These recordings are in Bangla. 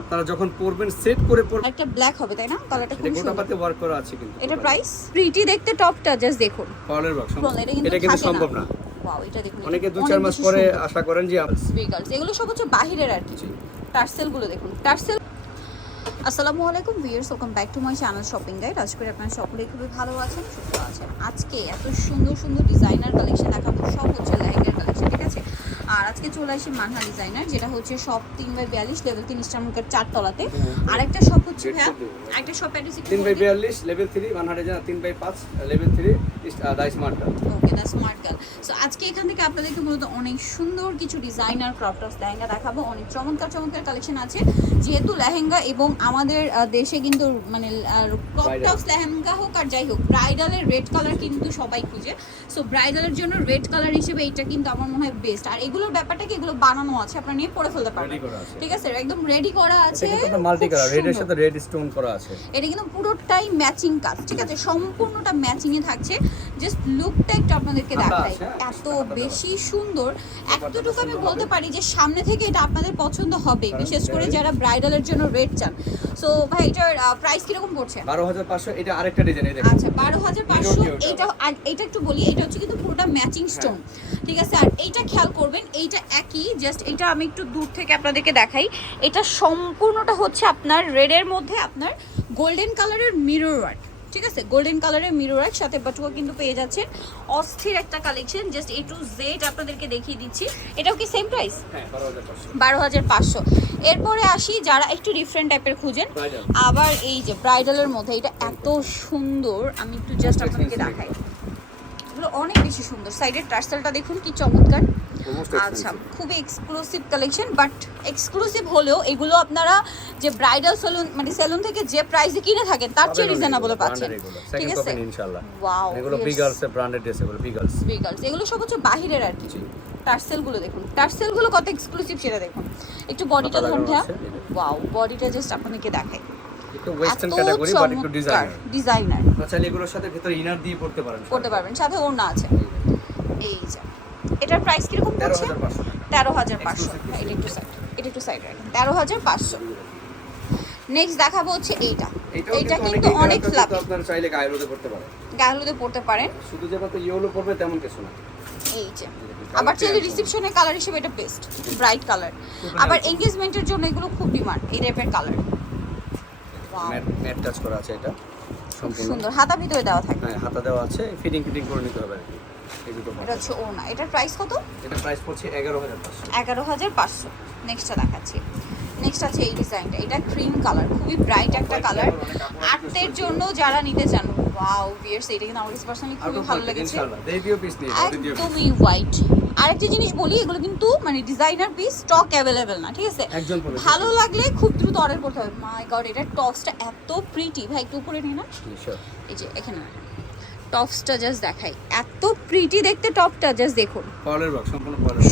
আপনারা যখন পরবেন সেট করে পরবেন। একটা ব্ল্যাক হবে তাই না? কালারটা খুব সুন্দর। গোটাপাতে ওয়ার্ক করা আছে কিন্তু। এটা প্রাইস প্রিটি দেখতে, টপটা জাস্ট দেখুন। পার্লের বক্স। এটা কিন্তু সম্ভব না। ওয়াও, এটা দেখুন। অনেকে 2-4 মাস পরে আশা করেন যে স্পিকারস এগুলো সব হচ্ছে বাহিরের আর কি। টার্সেল গুলো দেখুন, টার্সেল। আসসালামু আলাইকুম viewers, welcome back to my channel shopping guide. আজকে আপনারা সকলেই খুবই ভালো আছেন, সুস্থ আছেন। আজকে এত সুন্দর সুন্দর ডিজাইনার কালেকশন দেখাবো, সব হচ্ছে লেহেঙ্গার কালেকশন, ঠিক আছে? আর আজকে চলে আসি মানহা ডিজাইনার, যেটা হচ্ছে শপ 3/42 লেভেল 3 ইস্টার্নমার্কেট 4 তলাতে। আর একটা শপ হচ্ছে ভাইয়া, একটা shop address 3/42 level 3 Manha designer, 3/5 level 3 দা স্মার্ট গার্ল। ওকে, দা স্মার্ট গার্ল। সো আজকে এখান থেকে আপনাদেরকে মূলত অনেক সুন্দর কিছু ডিজাইনার ক্রপ টপস লেহেঙ্গা দেখাবো। অনেক চমৎকার চমৎকার কালেকশন আছে, যেহেতু লেহেঙ্গা এবং আমাদের দেশে কিন্তু মানে ক্রপ টপস লেহেঙ্গা হোক আর যাই হোক, ব্রাইডালের রেড কালার কিন্তু সবাই খুঁজে। সো ব্রাইডালের জন্য রেড কালার হিসেবে এটা কিন্তু আমার মনে হয় বেস্ট। আর এগুলোর ব্যাপারটা কি, এগুলো বানানো আছে, আপনারা নিয়ে পরে ফেলতে পারবেন, ঠিক আছে? একদম রেডি করা আছে, এটা কিন্তু মাল্টি কালার, রেডের সাথে রেড স্টোন করা আছে। এটা কিন্তু পুরোটাই ম্যাচিং কাজ, ঠিক আছে? সম্পূর্ণটা ম্যাচিং এ থাকছে। জাস্ট লুকটা একটু আপনাদেরকে দেখাই, এত বেশি সুন্দর। এতটুকু আমি বলতে পারি যে সামনে থেকে এটা আপনাদের পছন্দ হবে, বিশেষ করে যারা ব্রাইডালের জন্য রেড চান। সো ভাই, এটার প্রাইস কিরকম পড়ছে? 12500। এটা আরেকটা ডিজাইন, এই দেখুন। আচ্ছা, 12500। এটা একটু বলি, এটা হচ্ছে কিন্তু পুরোটা ম্যাচিং স্টোন, ঠিক আছে? আর এইটা খেয়াল করবেন, এইটা একই, জাস্ট এটা আমি একটু দূর থেকে আপনাদেরকে দেখাই। এটা সম্পূর্ণটা হচ্ছে আপনার রেডের মধ্যে আপনার গোল্ডেন কালারের মিরর ওয়ার্ক, ঠিক আছে? গোল্ডেন কালারের মিরর ওয়ার্ক সাথে বাটুয়া কিন্তু পেয়ে যাচ্ছেন। অস্থির একটা collection, just A to Z আপনাদেরকে দেখিয়ে দিচ্ছি। এটাও কি সেম প্রাইস? হ্যাঁ, 12500। 12500। এরপরে আসি যারা একটু ডিফারেন্ট টাইপের খুঁজেন, আবার এই যে ব্রাইডালের মধ্যে এটা এত সুন্দর, আমি একটু জাস্ট আপনাদেরকে দেখাই। এগুলো অনেক বেশি সুন্দর। সাইডের টার্সেলটা দেখুন কি চমৎকার। আচ্ছা, খুবই এক্সক্লুসিভ কালেকশন, বাট এক্সক্লুসিভ হলেও এগুলো আপনারা যে ব্রাইডাল সেলুন মানে সেলুন থেকে যে প্রাইসে কিনে থাকেন তার চেয়ে রিজনেবল পাচ্ছেন, ঠিক আছে? ইনশাআল্লাহ। ওয়াও, এগুলো বিগার্স এর ব্র্যান্ডেড ড্রেস, এগুলো বিগার্স। এগুলো সব হচ্ছে বাহিরের আর কি। টার্সেল গুলো দেখুন, টার্সেল গুলো কত এক্সক্লুসিভ সেটা দেখুন। একটু বডিটা ধরুন ভাইয়া। ওয়াও, বডিটা জাস্ট আপনাদেরকে দেখাই। একটু ওয়েস্টার্ন ক্যাটাগরি, বাট একটু ডিজাইনার। আচ্ছা, এগুলোর সাথে ভিতরে ইনার দিয়ে পড়তে পারবেন, সাথে ওড়না আছে। এই যে এটার প্রাইস কিরকম পড়ছে? 13500। এটা একটু সাইড রাখেন। 13500। নেক্সট দেখাবো হচ্ছে এইটা কিন্তু অনেক ফ্লাফি, আপনারা চাইলে গায়ে হলুদে পড়তে পারেন। গায়ে হলুদে পড়তে পারেন, শুধু যে মাত্র ইয়েলো পড়বে তেমন কিছু না। এই যে আবার চাইলে রিসেপশনের কালার হিসেবে এটা বেস্ট, ব্রাইট কালার। আবার এনগেজমেন্টের জন্য এগুলো খুব ডিমান্ড, এই টাইপের কালার। ওয়াও, ম্যাট টাচ করা আছে, এটা সম্পূর্ণ সুন্দর। হাতা ভিতরে দেওয়া থাকে। হ্যাঁ, হাতা দেওয়া আছে, ফিটিং করে নিতে হবে আর কি। এটা হচ্ছে ওড়না। এটার প্রাইস কত? এটা প্রাইস পড়ছে 11500। 11500। নেক্সটটা দেখাচ্ছি। নেক্সট আছে এই ডিজাইনটা, এটা ক্রিম কালার, খুবই ব্রাইট একটা কালার। আর্টের জন্য যারা নিতে চান, ওয়াও ভিউয়ার্স, এটা কিন্তু আমার পার্সোনালি খুবই ভালো লেগেছে। ইনশাআল্লাহ দেবিও পিস নিয়ে একদমই হোয়াইট। আরেকটা জিনিস বলি, এগুলো কিন্তু মানে ডিজাইনার পিস, স্টক অ্যাভেলেবেল না, ঠিক আছে? ভালো লাগলে খুব দ্রুত অর্ডার করতে হবে। মাই গড, এটা টপসটা এত প্রিটি ভাই, একটু উপরে নিয়ে না। এই যে এখানে টপসটা জাস্ট দেখাই, এত প্রিটি দেখতে। টপটা জাস্ট দেখুন, পার্লের বক্স,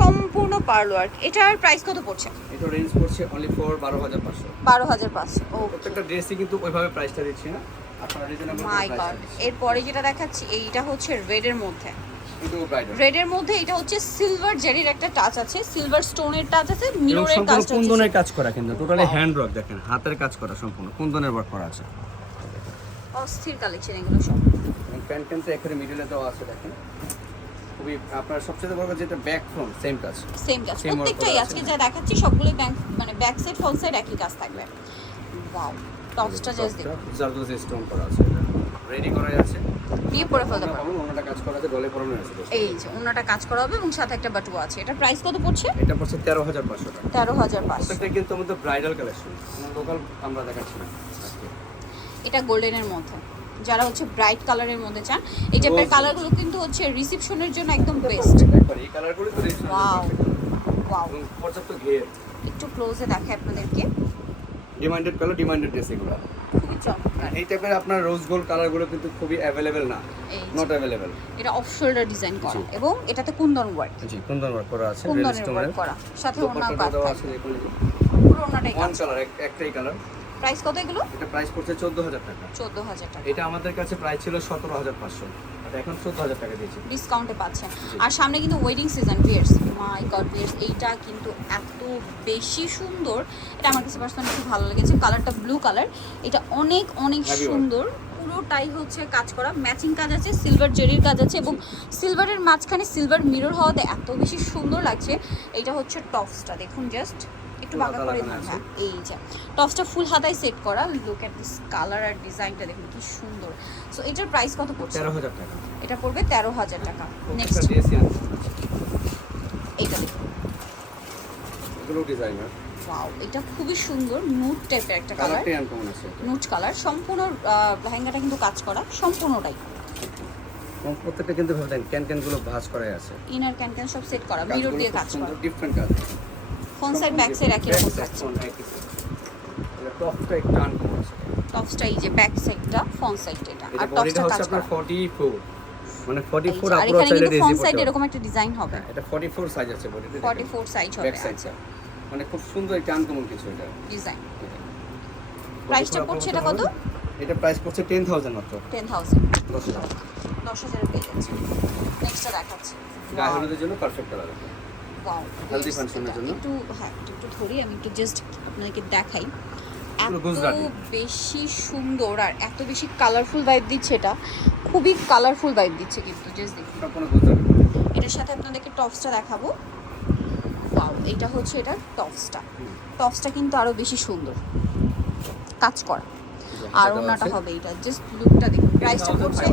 সম্পূর্ণ পার্ল ওয়ার্ক। এটার প্রাইস কত পড়ছে? এটা রেঞ্জ পড়ছে অনলি ফর 12500। 12500। ও, প্রত্যেকটা ড্রেসই কিন্তু ওইভাবে প্রাইসটা দিচ্ছি না, আপনারা রিজনেবল মাই গড। এরপরে যেটা দেখাচ্ছি, এইটা হচ্ছে রেডের মধ্যে। কিন্তু ব্রাইডাল রেডের মধ্যে এটা হচ্ছে সিলভার জেরির একটা টাচ আছে, সিলভার স্টোনের টাচ আছে, মিররের কাজ আছে, কুন্দনের কাজ করা, কিন্তু টোটালি হ্যান্ড ওয়ার্ক। দেখেন, হাতের কাজ করা, সম্পূর্ণ কুন্দনের ওয়ার্ক করা আছে। অস্থির কালেকশন এগুলো সব। প্যান্টেন্সে এখানে মিডলে দেওয়া আছে, দেখেন। খুবই আপনার সবচেয়ে বড় যেটা ব্যাক ফ্রন্ট সেম কাজ। প্রত্যেকটাই আজকে যা দেখাচ্ছি সবগুলোই ব্যাক সাইড ফ্রন্ট সাইড একই কাজ থাকবে। ওয়াও, টপসটা জাস্ট দেখুন, জারদোজি স্টোন করা আছে, এটা রেডি করা আছে, নিয়ে পরে ফেলতে পারবেন। ওনাটা কাজ করা আছে, ডলে পরানো আছে। এই যে ওনাটা কাজ করা হবে এবং সাথে একটা বাটুয়া আছে। এটা প্রাইস কত পড়ছে? এটা পড়ছে 13500 টাকা। 13500। এটা কিন্তু আমাদের ব্রাইডাল কালেকশন, লোকাল আমরা দেখাচ্ছি না। এটা গোল্ডেনের মধ্যে, যারা হচ্ছে ব্রাইট কালারের মধ্যে চান, এই টাইপের কালারগুলো কিন্তু হচ্ছে রিসেপশনের জন্য একদম বেস্ট। এই কালারগুলো তো রিসেপশন। ওয়াও, পর্যাপ্ত ঘের। একটু ক্লোজে দেখাই আপনাদেরকে। ডিমান্ডেড কালার, ডিমান্ডেড ড্রেস এগুলো। খুবই চমৎকার। এই টাইপের আপনার রোজ গোল্ড কালারগুলো কিন্তু খুবই अवेलेबल না, নট अवेलेबल। এটা অফ শোল্ডার ডিজাইন করা এবং এটাতে কুন্দন ওয়ার্ক। জি, কুন্দন ওয়ার্ক করা আছে, রেড স্টোনের করা, সাথে ওড়না কাজ আছে। পুরো ওড়নাটাই ওয়ান কালার, একটাই কালার। প্রাইস কত এগুলো? এটা প্রাইস পড়ছে 14000 টাকা। 14000 টাকা। এটা আমাদের কাছে প্রাইস ছিল 17500। এটা এখন 14000 টাকা দিয়েছি। ডিসকাউন্টে পাচ্ছেন। আর সামনে কিন্তু ওয়েডিং সিজন ভিয়ার্স, মাই গড ভিয়ার্স, এইটা কিন্তু এত বেশি সুন্দর, এটা আমার কাছে পার্সোনালি খুব ভালো লেগেছে। কালারটা ব্লু কালার, এটা অনেক অনেক Heavy work. সুন্দর, পুরোটাই হচ্ছে কাজ করা, ম্যাচিং কাজ আছে, সিলভার জেরির কাজ আছে এবং সিলভারের মাঝখানে সিলভার মিরর হওয়াতে এত বেশি সুন্দর লাগছে। এটা হচ্ছে টপসটা দেখুন, জাস্ট একটু ফুল বাঁকা হাতা করে লাগানো দিন। আছে। হ্যাঁ, এই যে টপসটা ফুল হাতায় সেট করা। লুক এট দিস কালার আর ডিজাইনটা দেখুন কি সুন্দর। সো এটার প্রাইস কত পড়ছে? 13000 টাকা। এটা পড়বে 13000 টাকা। একটা নেক্সট ড্রেসই আছে। এইটা দেখুন, এগুলো ডিজাইনার। ওয়াও, এটা খুবই সুন্দর, নুট টাইপের একটা কালার, কালারটাই আনকমন আছে এটা। নুট কালার। সম্পূর্ণ লেহেঙ্গাটা কিন্তু কাজ করা, সম্পূর্ণটাই প্রত্যেকটা কিন্তু ভাবেন ক্যান গুলো ভাঁজ করাই আছে। ইনার ক্যান ক্যান সব সেট করা, মিরর দিয়ে কাজ করা। ডিফারেন্ট কাজ। ফ্রন্ট সাইড ব্যাক সাইড একই রকম থাকছে। এটা টপটা একটু আনকমন আছে। টপসটা এই যে ব্যাক সাইডটা, ফ্রন্ট সাইডটা এটা, এটা আর বডিটা টপসটা হচ্ছে কাজ আপনার করা। 44 মানে এই 44 যে, আর আপনি এখানে চাইলে কিন্তু দিয়ে ফ্রন্ট সাইডে দিতে এরকম একটা ডিজাইন হবে, এটা 44 সাইজ আছে বডিতে। 44 সাইজ হবে। ব্যাক সাইডটা মানে খুব সুন্দর একটা আনকমন কিছু এটা। ডিজাইন। প্রাইসটা পড়ছে এটা কত? এটা প্রাইস পড়ছে 10000 মাত্র। 10000, 10000 10,000 পেয়ে যাচ্ছে। নেক্সটটা দেখাচ্ছি। গায়ে হলুদের জন্য পারফেক্ট কালার। ওয়াও, হেলদি ফাংশনের জন্য। একটু হ্যাঁ, একটু ধরি আমি, একটু জাস্ট আপনাদেরকে দেখাই। এত পুরো গুজরাটি। বেশি সুন্দর আর এত বেশি কালারফুল ভাইব দিচ্ছে, এটা খুবই কালারফুল ভাইব দিচ্ছে কিন্তু, জাস্ট দেখুন। সম্পূর্ণ গুজরাটি। এটার সাথে আপনাদেরকে টপসটা দেখাবো। ওয়াও, এটা হচ্ছে এটার টপসটা। টপসটা কিন্তু আরো বেশি সুন্দর কাজ করা, আর ওনাটা হবে এটা, জাস্ট লুকটা দেখুন। প্রাইসটা পড়ছে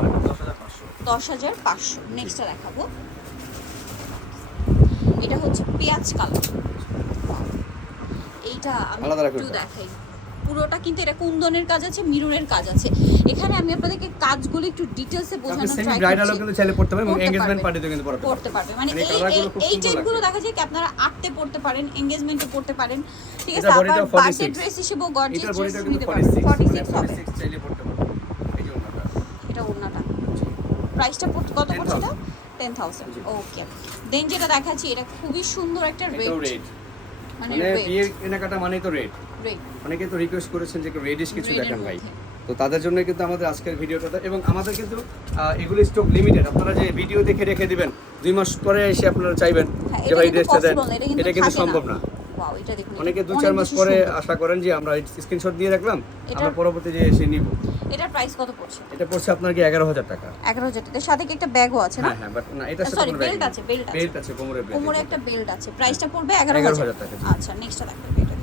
10500। নেক্সটটা দেখাবো, এটা হচ্ছে পেঁয়াজ কালার। এইটা আমি আলাদা রাখুন একটু এটা। দেখাই, পুরোটা কিন্তু এটা কুন্দনের কাজ আছে, মিররের কাজ আছে। এখানে আমি আপনাদেরকে কাজগুলো একটু ডিটেইলসে আপনি বোঝানোর সেমি ট্রাই ব্রাইডালও করছি। কিন্তু চাইলে পড়তে পারবেন এবং পড়তে এনগেজমেন্ট পারবে। পার্টিতেও কিন্তু পড়তে পড়তে পারবে, মানে মানে এই কালারগুলো খুব এই সুন্দর টাইপগুলো লাগছে। দেখা যায় কি আপনারা আটতে পড়তে পারেন, এনগেজমেন্টে পড়তে পারেন, ঠিক এটা আছে। আবার বডিটা বার্থডে 46 ড্রেস হিসেবেও গর্জিয়াস এটার ড্রেস বডিটা কিন্তু নিতে পারেন। 46 46 হবে 46 চাইলে পড়তে পারবেন। এই যে ওনাটা। এটা ওড়নাটা। প্রাইসটা কত পড়ছে এটা? 10000। জি। ওকে, দেন যেটা দেখাচ্ছি, এটা খুবই সুন্দর একটা এটাও রেড, রেড। মানে মানে রেড বিয়ের কেনাকাটা মানেই তো রেড। রেড অনেকে তো রিকোয়েস্ট করেছেন যে একটু রেডিশ কিছু রেডের দেখান ভাই। মধ্যে। তো তাদের জন্য কিন্তু আমাদের আজকের ভিডিওটা, এবং আমাদের কিন্তু এগুলো স্টক লিমিটেড। আপনারা যে ভিডিও দেখে রেখে দিবেন 2 মাস পরে এসে আপনারা চাইবেন হ্যাঁ, যে এটা ভাই কিন্তু ড্রেসটা দেন, possible না, এটা কিন্তু থাকে সম্ভব না। ওয়াও, এটা দেখুন, অনেকে এটা 2-4 অনেক মাস বেশি পরে সুন্দর। আশা করেন যে আমরা স্ক্রিনশট দিয়ে রাখলাম, এটা- আমরা পরবর্তী যে এসে নিব। এটার প্রাইস কত পড়ছে? এটা পড়ছে আপনার কি 11000 টাকা। 11000 টাকার সাথে কি একটা ব্যাগও আছে না? হ্যাঁ হ্যাঁ, বাট না এটার সাথে সরি, কোনো বেল্ট আছে, বেল্ট আছে, বেল্ট আছে, কোমরে বেল্ট। কোমরে একটা বেল্ট আছে। প্রাইসটা পড়বে 11000 11000 টাকা। আচ্ছা, নেক্সটটা দেখাবো এটা।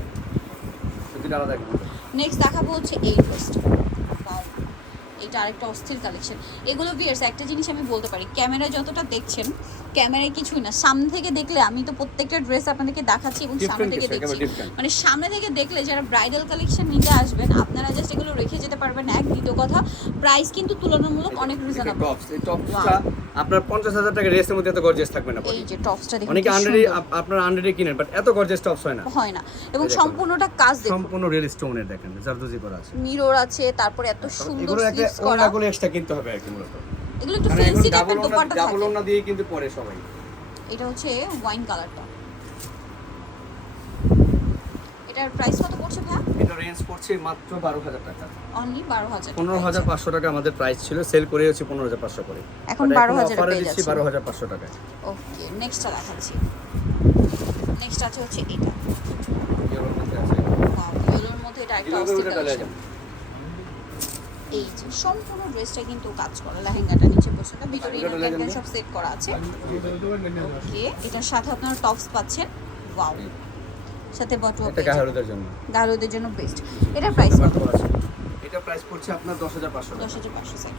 দুটো আলাদা একটা। নেক্সট দেখাবো হচ্ছে এই ড্রেসটা। ওয়াও, এটা আরেকটা অস্থির কালেকশন। এগুলো ভিউয়ার্স, একটা জিনিস আমি বলতে পারি, ক্যামেরায় যতটা দেখছেন, ক্যামেরায় কিছুই না, সামনে থেকে দেখলে, আমি তো প্রত্যেকটা ড্রেস আপনাদেরকে দেখাচ্ছি এবং সামনে Different থেকে কিছু, একেবারে দেখছি, different। মানে সামনে থেকে দেখলে যারা ব্রাইডাল কালেকশন নিতে আসবেন, আপনারা জাস্ট এগুলো রেখে যেতে পারবেন। এক, দ্বিতীয় কথা, প্রাইস কিন্তু তুলনামূলক অনেক রিজনেবল। টপস, এই টপসটা আপনার 50000 টাকা রেসের মধ্যে এত গর্জিয়াস থাকবে না। এই যে টপসটা দেখুন, অনেকে কি আন্ডারে সুন্দর। আপনারা আন্ডারে কিনেন, বাট এত গর্জিয়াস টপস হয় না। হয় না, এবং এই দেখুন। সম্পূর্ণটা কাজ দেখুন, সম্পূর্ণ রিয়েল স্টোনের দেখেন, জারদোজি করা আছে। মিরর আছে, তারপরে এত সুন্দর এগুলো একটা স্লিভস করা। ওনাগুলো এক্সট্রা কিনতে হবে আর কি মূলত। এগুলো একটু মানে ফ্যান্সি এখন টাইপের দোপাট্টা ডাবল থাকে। ওনা দিয়ে কিন্তু পরে সবাই। এটা হচ্ছে ওয়াইন কালারটা। এটার প্রাইস কত পড়ছে ভাই? এটা রেঞ্জ পড়ছে মাত্র 12000 টাকা। অনলি 12000 টাকা। 15500 টাকা আমাদের প্রাইস ছিল, সেল করে হচ্ছে 15500 করে। এখন But 12,000 অফারে পেয়ে দিচ্ছি যাচ্ছে। 12500 টাকায়। ওকে, নেক্সটটা দেখাচ্ছি। নেক্সট আছে হচ্ছে এটা। ইয়েলোর মধ্যে আছে। ওয়াও, ইয়েলোর মধ্যে এটা একটা ইয়েলোর অস্থির মধ্যে ডালা কালেকশন। যাবে। এই যে সম্পূর্ণ ড্রেসটা কিন্তু কাজ করা, লেহেঙ্গাটা নিচে বসেটা, ভিতরে এটা ইনার লেহেঙ্গা। সব সেট করা আছে। ওকে, এটার সাথে আপনারা টপস পাচ্ছেন। ওয়াও, সাথে বটুয়া এটা গায়ে হলুদের জন্য। গালুদের জন্য বেস্ট। এটার প্রাইস কত? এটা প্রাইস পড়ছে আপনার 10500 টাকা। 10500 সাইড।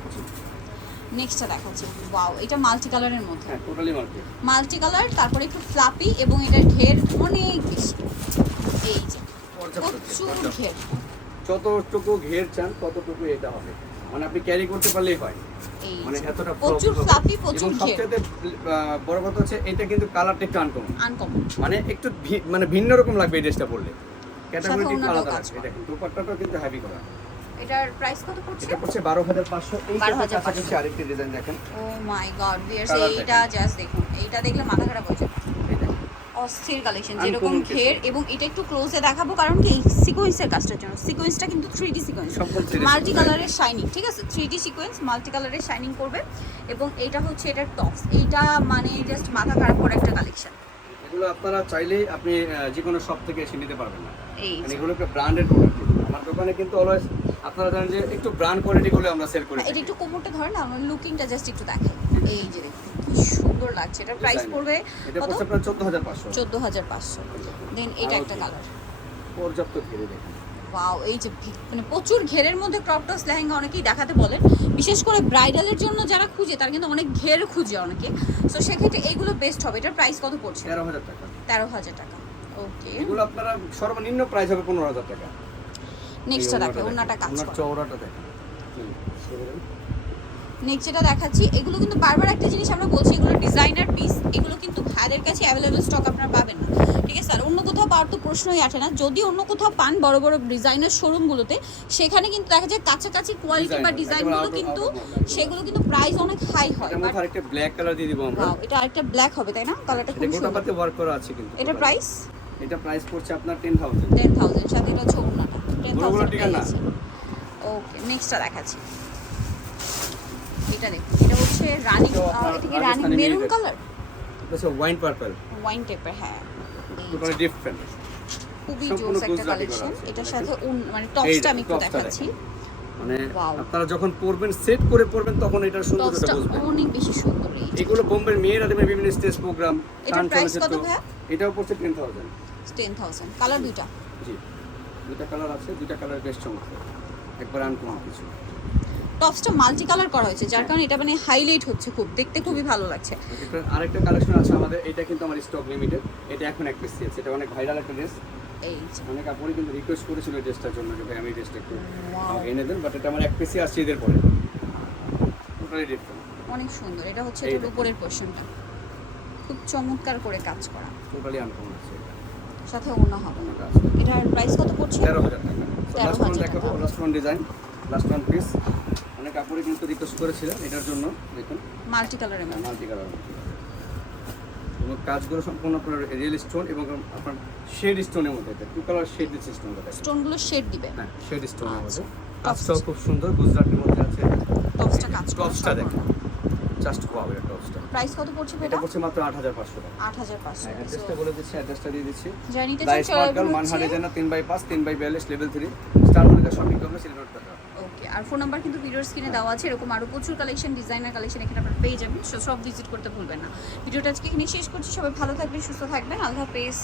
নেক্সটটা দেখাচ্ছি। ওয়াও, এটা মাল্টি কালারের মধ্যে, হ্যাঁ, টোটালি মার্কেট। মাল্টি কালার, তারপরে একটু ফ্লাপি এবং এটার ঘের অনেক বেশি। এই যে প্রচুর ঘের, যতটুকু ঘের চান ততটুকু এটা হবে, মানে আপনি ক্যারি করতে পারলেই হয়। এই মানে যে এতটা প্রচুর problem হবে। ফ্লাপি, প্রচুর এবং ঘের, সবচেয়ে বড় কথা হচ্ছে এটা কিন্তু কালারটা একটু আনকমন, আনকমন। মানে একটু মানে ভিন্ন রকম লাগবে এই ড্রেসটা পরলে। ক্যাটাগরি একটু অন্যটাও আলাদা কাজ লাগবে। দেখেন দুপাট্টাটাও কিন্তু হেভি করা। এটার প্রাইস কত পড়ছে? এটা পড়ছে 12500। এই 12,500 কাছাকাছি আরেকটি ডিজাইন দেখেন। ও মাই গড ভিউয়ার্স, Colour এইটা জাস্ট দেখুন, এইটা দেখলে মাথা খারাপ হয়ে যাবে। এই দেখেন। অস্থির কালেকশন, যেরকম ঘের, এবং এটা একটু ক্লোজে দেখাবো কারণ কি সিকোয়েন্সের কাজটার জন্য। সিকোয়েন্সটা কিন্তু 3D সিকোয়েন্স, মাল্টি কালারের শাইনিং, ঠিক আছে, 3D সিকোয়েন্স মাল্টি কালারের শাইনিং করবে। এবং এটা হচ্ছে এটার টপস, এইটা মানে জাস্ট মাথা খারাপ করে একটা কালেকশন। এগুলো আপনারা চাইলেই আপনি যে কোনো শপ থেকে এসে নিতে পারবেন না, এই মানে এগুলো একটা ব্র্যান্ডেড প্রোডাক্ট। আমার দোকানে কিন্তু অলওয়েজ আপনারা জানেন যে একটু ব্র্যান্ড কোয়ালিটিগুলো আমরা সেল করি। এটা একটু কোমরটা ধরেন, আমরা লুকিংটা জাস্ট একটু দেখাই। এই যে দেখুন কি সুন্দর লাগছে, এটা প্রাইস পড়বে এটা কত? পড়ছে আপনার 14500। 14500। দেন এটা একটা কালার, পর্যাপ্ত ঘিরে দেখুন। ওয়াও, এই যে মানে প্রচুর ঘেরের মধ্যে ক্রপ টপস লেহেঙ্গা অনেকেই দেখাতে বলেন, বিশেষ করে ব্রাইডালের জন্য যারা খুঁজে তারা কিন্তু অনেক ঘের খুঁজে অনেকে। সো সেক্ষেত্রে এইগুলো বেস্ট হবে। এটার প্রাইস কত পড়ছে? 13000 টাকা। 13000 টাকা। ওকে, এগুলো আপনারা সর্বনিম্ন প্রাইস হবে 15000 টাকা। নেক্সটটা দেখো, ওন্নাটা কাজ ওনার করা। চওড়াটা দেখুন। নেক্সট যেটা দেখাচ্ছি, এগুলো কিন্তু বারবার একটা জিনিস আমরা বলছি, এগুলো ডিজাইনার পিস, এগুলো কিন্তু ভাইদের কাছে অ্যাভেলেবল স্টক আপনারা পাবেন না, ঠিক আছে। আর অন্য কোথাও পাওয়ার তো প্রশ্নই আসে না। যদি অন্য কোথাও পান বড় বড় ডিজাইনার শোরুমগুলোতে, সেখানে কিন্তু দেখা যায় কাছাকাছি কোয়ালিটি বা ডিজাইনগুলো কিন্তু সেগুলো কিন্তু প্রাইস অনেক হাই হয়। এটার মধ্যে আরেকটা ব্ল্যাক কালার দিয়ে দিব আমরা। ওয়াও, এটা আরেকটা ব্ল্যাক হবে তাই না? কালারটা খুব এটা সুন্দর। গোটাপাতে ওয়ার্ক করা আছে কিন্তু। এটা প্রাইস? এটা প্রাইস পড়ছে আপনার 10000। 10000 সাথে এটা হচ্ছে ওন্নাটা 10000 ঠিক আছে। ওকে, নেক্সটটা দেখাচ্ছি। এটা দেখুন, এটা হচ্ছে রানী, এটা কি রানী মেরুন কালার? এটা হচ্ছে ওয়াইন পার্পল। ওয়াইন টাইপের, হ্যাঁ, টোটালি ডিফারেন্ট। খুবই সম্পূর্ণ জোস একটা গুজরাটি করা কালেকশন। আছে। এটার সাথে মানে টপসটা আমি একটু টপসটা দেখাচ্ছি। মানে Wow. আপনারা যখন পরবেন, সেট করে পরবেন, তখন এটার সৌন্দর্যটা টপসটা বুঝবেন। অনেক বেশি সুন্দর। এই যে এগুলো বোম্বের মেয়েরা দেবে বিভিন্ন স্টেজ প্রোগ্রাম, এটার price কত ভাইয়া? এটাও পড়ছে 10000। 10000, কালার দুইটা। জি, দুইটা কালার আছে, দুইটা কালার বেশ চমৎকার, একবার আনকমন কিছু। টপসটা মাল্টি কালার করা হয়েছে, যার কারণে এটা মানে হাইলাইট হচ্ছে, খুব দেখতে খুবই ভালো লাগছে। এটার আরেকটা কালেকশন আছে আমাদের, এটা কিন্তু আমার স্টক লিমিটেড। এটা এখন এক পিস আছে, এটা অনেক ভাইরাল একটা ড্রেস। এই যে অনেক আপুরি কিন্তু রিকোয়েস্ট করেছিল এই ড্রেসটার জন্য যে ভাই আমি এই ড্রেসটা একটু Wow. এনে দেন, বাট এটা আমার এক পিসই আসছে ঈদের পরে। টোটালি ডিফারেন্ট, অনেক সুন্দর। এটা হচ্ছে এই এটার দেখুন। উপরের পোরশনটা খুব চমৎকার করে কাজ করা, টোটালি আনকমন আছে। সাথে ওন্না হবে। এটা আছে এটার প্রাইস কত পড়ছে? 13000 টাকা। লাস্ট 13,000 ওয়ান দেখাবো, টাকা। Last one design, last one piece. অনেক আপুরি কিন্তু রিকোয়েস্ট করেছিলেন এটার জন্য। দেখুন মাল্টি কালারের মধ্যে। মাল্টি কালার, এবং কাজগুলো সম্পূর্ণ আপনার রিয়েল স্টোন এবং আপনার শেড স্টোনের মধ্যে। এটা টু কালার শেড দিচ্ছে স্টোনটা। স্টোনগুলো শেড দিবে। হ্যাঁ, শেড স্টোনের মধ্যে। আচ্ছা। কাজটাও খুব সুন্দর, গুজরাটের মধ্যে আছে। টপসটা কাজ করা। টপসটা দেখুন, জাস্ট ওয়াও। এটা টপসটা প্রাইস কত পড়ছে এটা এটা? পড়ছে মাত্র 8500 টাকা। 8500। অ্যাড্রেসটা বলে দিচ্ছি, অ্যাড্রেসটা দিয়ে দিচ্ছি। যারা নিতে লাইফ চান মার্কাল মানহারি জানা 3/5 3/42 level 3 star Monika shopping complex silver টাকা। ওকে, আর ফোন নাম্বার কিন্তু ভিডিওর স্ক্রিনে দেওয়া আছে। এরকম আরো প্রচুর কালেকশন, ডিজাইনার কালেকশন এখানে আপনারা পেয়ে যাবেন। সব ভিজিট করতে ভুলবেন না। ভিডিওটা আজকে এখানে শেষ করছি। সবাই ভালো থাকবেন, সুস্থ থাকবেন। আল্লাহ হাফেজ।